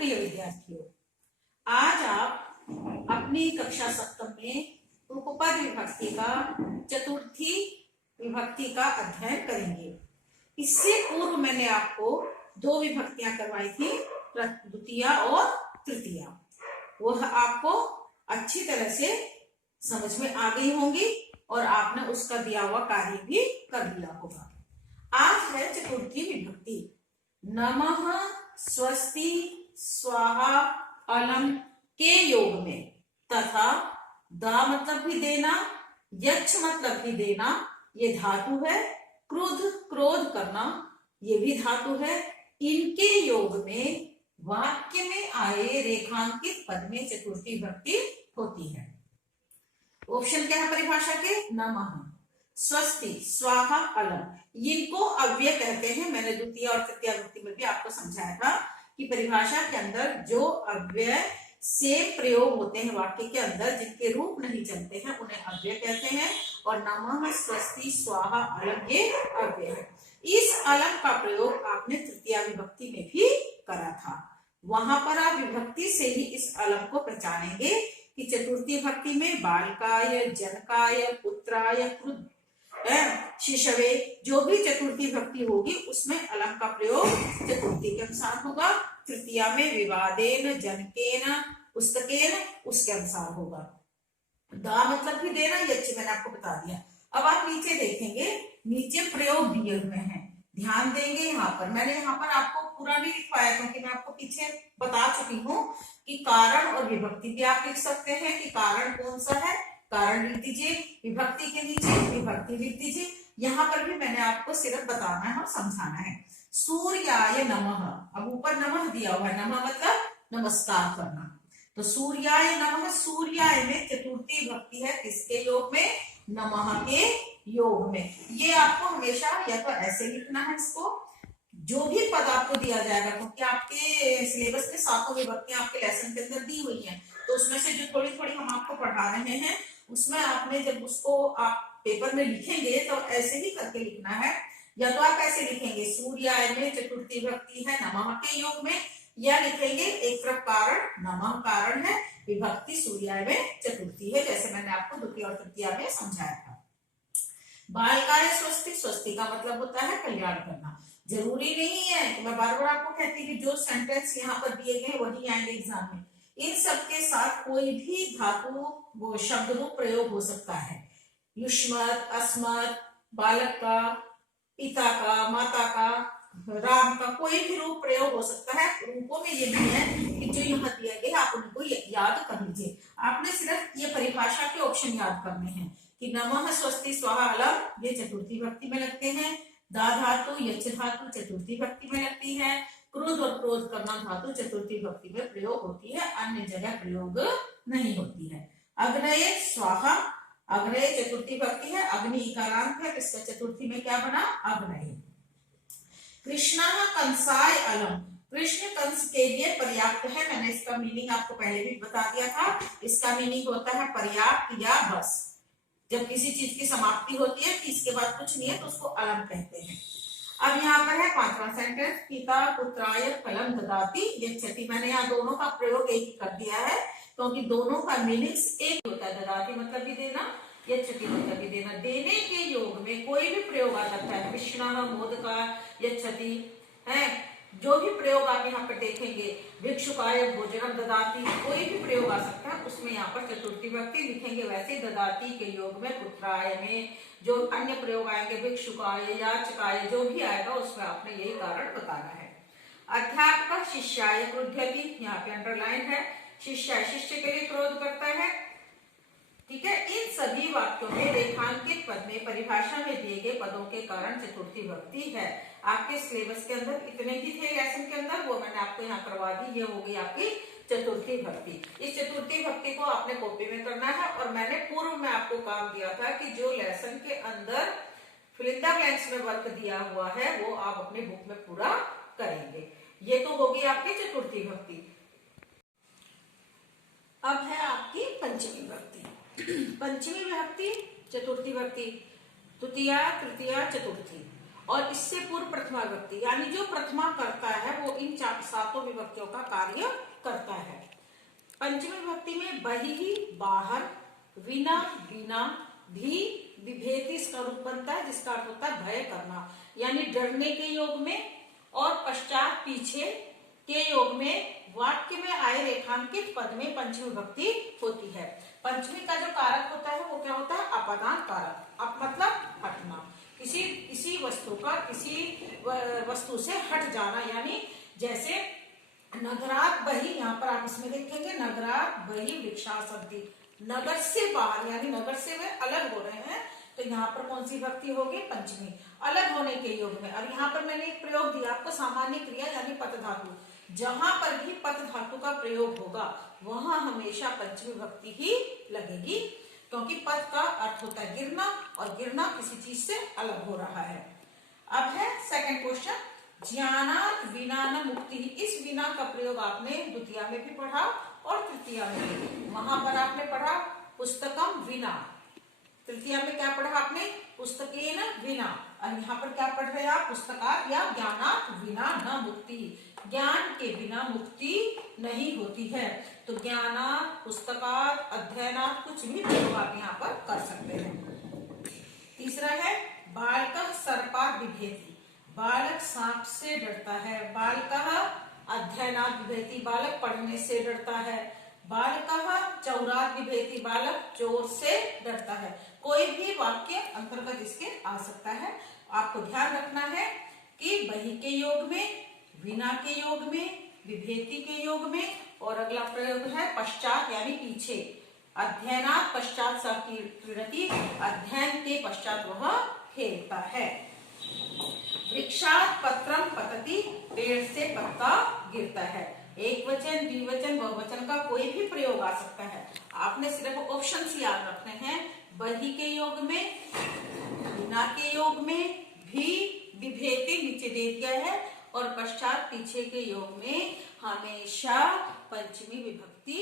प्रिय विद्यार्थियों, आज आप अपनी कक्षा सप्तम में उपपद विभक्ति का चतुर्थी विभक्ति का अध्ययन करेंगे। इससे पूर्व मैंने आपको दो विभक्तियां करवाई थी, द्वितीया और तृतीया। वह आपको अच्छी तरह से समझ में आ गई होंगी और आपने उसका दिया हुआ कार्य भी कर लिया होगा। आज है चतुर्थी विभक्ति। नमः, स्वस्ति, स्वाहा, अलम के योग में तथा दा मतलब भी देना, यक्ष मतलब भी देना, ये धातु है। क्रोध क्रोध करना, ये भी धातु है। इनके योग में वाक्य में आए रेखांकित पद में चतुर्थी विभक्ति होती है। ऑप्शन क्या है परिभाषा के? नमः, स्वस्ति, स्वाहा, अलम। इनको अव्यय कहते हैं। मैंने द्वितीय और तृतीय विभक्ति में भी आपको समझाया था कि परिभाषा के अंदर जो अव्यय से प्रयोग होते हैं वाक्य के अंदर, जिनके रूप नहीं चलते हैं, उन्हें अव्यय कहते हैं। और नमः, स्वस्ति, स्वाहा, अलम ये अव्यय है। इस अलम का प्रयोग आपने तृतीय विभक्ति में भी करा था। वहां पर आप विभक्ति से ही इस अलम को पहचानेंगे कि चतुर्थी विभक्ति में बालकाय, जनकाय, पुत्राय, शिशवे जो भी चतुर्थी विभक्ति होगी उसमें अलम का प्रयोग चतुर्थी के अनुसार होगा। तृतीया में विवादेन, जनकेन, पुस्तकेन उसके अनुसार होगा। दा मतलब भी देना, यच्च मैंने आपको बता दिया। अब आप नीचे देखेंगे, नीचे प्रयोग दिए हुए हैं, ध्यान देंगे। यहाँ पर मैंने आपको पूरा नहीं लिखवाया क्योंकि मैं आपको पीछे बता चुकी हूँ कि कारण और विभक्ति भी आप लिख सकते हैं कि कारण कौन सा है, कारण लिख दीजिए, विभक्ति के नीचे विभक्ति लिख दीजिए। यहाँ पर भी मैंने आपको सिर्फ बताना है और समझाना है। सूर्याय नमः, अब ऊपर नमः दिया हुआ है, नमः मतलब नमस्कार करना। तो सूर्याय नमः, सूर्याय में चतुर्थी विभक्ति है, किसके योग में? नमः के योग में। ये आपको हमेशा या तो ऐसे लिखना है, इसको जो भी पद आपको दिया जाएगा, क्योंकि आपके सिलेबस में सातों विभक्तियां आपके लेसन के अंदर दी हुई हैं, तो उसमें से जो थोड़ी थोड़ी हम आपको पढ़ा रहे हैं उसमें आपने जब उसको आप पेपर में लिखेंगे तो ऐसे ही करके लिखना है। या तो आप ऐसे लिखेंगे सूर्याय में चतुर्थी विभक्ति है नमः के योग में, या लिखेंगे एक तरफ कारण, नमः कारण है, विभक्ति सूर्याय में चतुर्थी है, जैसे मैंने आपको द्वितीय और तृतीय में समझाया था। बालकाय स्वस्ति, स्वस्ति का मतलब होता है कल्याण करना। जरूरी नहीं है कि मैं बार बार आपको कहती कि जो सेंटेंस यहाँ पर दिए गए वही आएंगे एग्जाम में। इन सबके साथ कोई भी धातु वो शब्द रूप प्रयोग हो सकता है। युष्मत, अस्मत, बालक का, पिता का, माता का, राम का, कोई भी रूप प्रयोग हो सकता है। रूपों में ये नहीं है कि जो यहाँ दिया गया आप उनको याद कर लीजिए। आपने सिर्फ ये परिभाषा के ऑप्शन याद करने हैं कि नमः, स्वस्ति, स्वाहा, अलम ये चतुर्थी विभक्ति में लगते हैं। दा धातु, यच्च धातु चतुर्थी विभक्ति में लगती है। क्रोध और क्रोध करना धातु चतुर्थी विभक्ति में प्रयोग होती है, अन्य जगह प्रयोग नहीं होती है। अग्नये स्वाहा, अग्नये चतुर्थी विभक्ति है, अग्नि इकारांत है, इसका चतुर्थी में क्या बना? अग्नये। कृष्णा कंसाय अलम, कृष्ण कंस के लिए पर्याप्त है। मैंने इसका मीनिंग आपको पहले भी बता दिया था। इसका मीनिंग होता है पर्याप्त या बस। जब किसी चीज की समाप्ति होती है कि इसके बाद कुछ नहीं है तो उसको अलम कहते हैं। अब यहाँ पर है पांचवा सेंटेंस, पिता पुत्राय फलम ददाति यच्छति। मैंने यहाँ दोनों का प्रयोग एक ही कर दिया है क्योंकि दोनों का मीनिंग एक होता है। ददाति मतलब भी देना, यच्छति मतलब भी देना। देने के योग में कोई भी प्रयोग आ सकता है, कृष्णा, मोदका, यच्छति है, जो भी प्रयोग आप यहाँ पर देखेंगे, भिक्षुकाय भोजनम ददाति, कोई भी प्रयोग आ सकता है, उसमें यहाँ पर चतुर्थी विभक्ति लिखेंगे। वैसे ददाति के योग में, पुत्राय में जो अन्य प्रयोग आएंगे, भिक्षुकाय, याचकाय, जो भी आएगा उसमें आपने यही कारण बताना है। अध्यापक शिष्याय क्रुध्यति, यहाँ पे अंडरलाइन है, शिष्य शिष्य के लिए क्रोध करता है। ठीक है, इन सभी वाक्यों में रेखांकित पद में परिभाषा में दिए गए पदों के कारण चतुर्थी विभक्ति है। आपके सिलेबस के अंदर इतने ही थे लेसन के अंदर, वो मैंने आपको यहाँ करवा दी। ये हो गई आपकी चतुर्थी विभक्ति। इस चतुर्थी विभक्ति को आपने कॉपी में करना है और मैंने पूर्व में आपको काम दिया था कि जो लेसन के अंदर फिल इन द ब्लैंक्स में वर्क दिया हुआ है वो आप अपने बुक में पूरा करेंगे। ये तो होगी आपकी चतुर्थी विभक्ति। अब है आपकी पंचमी विभक्ति। पंचमी विभक्ति, चतुर्थी विभक्ति, द्वितीया, तृतीया, चतुर्थी। और इससे पूर्व प्रथमा विभक्ति, यानी जो प्रथमा करता है वो इन सातों विभक्तियों का कार्य करता है। पंचमी विभक्ति में बहिः बाहर, विना बिना, भी विभेति इसका रूप बनता है जिसका अर्थ होता है भय करना, यानी डरने के योग में, और पश्चात पीछे के योग में वाक्य में आए रेखांकित पद में पंचमी विभक्ति होती है। पंचमी का जो कारक होता है वो क्या होता है? अपादान कारक। अप मतलब हटना, किसी वस्तु का किसी वस्तु से हट जाना, यानी जैसे नगरात बही, यहाँ पर आप इसमें देखेंगे नगरात बही वृक्षासक्ति, नगर से बाहर, यानी नगर से वे अलग हो रहे हैं, तो यहाँ पर कौन सी विभक्ति होगी? पंचमी, अलग होने के योग में। और यहाँ पर मैंने एक प्रयोग दिया आपको, सामान्य क्रिया यानी पद धातु, जहां पर भी पद धातु का प्रयोग होगा वहां हमेशा पंचमी विभक्ति ही लगेगी, क्योंकि पद का अर्थ होता है गिरना, और गिरना किसी चीज से अलग हो रहा है। अब है सेकंड क्वेश्चन, ज्ञानात् विना न मुक्ति। इस विना का प्रयोग आपने द्वितीया में भी पढ़ा और तृतीया में भी। वहां पर आपने पढ़ा पुस्तकम विना, तृतीया में क्या पढ़ा आपने? पुस्तकेन विना, और यहाँ पर क्या पढ़ रहे हैं आप? पुस्तकात् या ज्ञानात् विना न मुक्ति, ज्ञान के बिना मुक्ति नहीं होती है। तो ज्ञानात्, पुस्तकात्, अध्ययनात्, कुछ भी प्रयोग आप यहाँ पर कर सकते हैं। तीसरा है बालकः सर्पात् बिभेति, बालक सांप से डरता है। बालकः अध्ययनात् बिभेति, बालक पढ़ने से डरता है। बालकः चौरात् बिभेति, बालक चोर से डरता है। कोई भी वाक्य अंतर्गत इसके आ सकता है। आपको ध्यान रखना है कि बही के योग में, विना के योग में, विभेति के योग में, और अगला प्रयोग है पश्चात यानी पीछे। अध्ययनात् पश्चात स क्रीडति, अध्ययन के पश्चात वह खेलता है। वृक्षात् पत्रम पतति, पेड़ से पत्ता गिरता है। एक वचन, द्विवचन, बहुवचन का कोई भी प्रयोग आ सकता है। आपने सिर्फ ऑप्शन याद रखने हैं, बही के योग में, बिना के योग में, भी विभेति नीचे दे दिया है, और पश्चात पीछे के योग में हमेशा पंचमी विभक्ति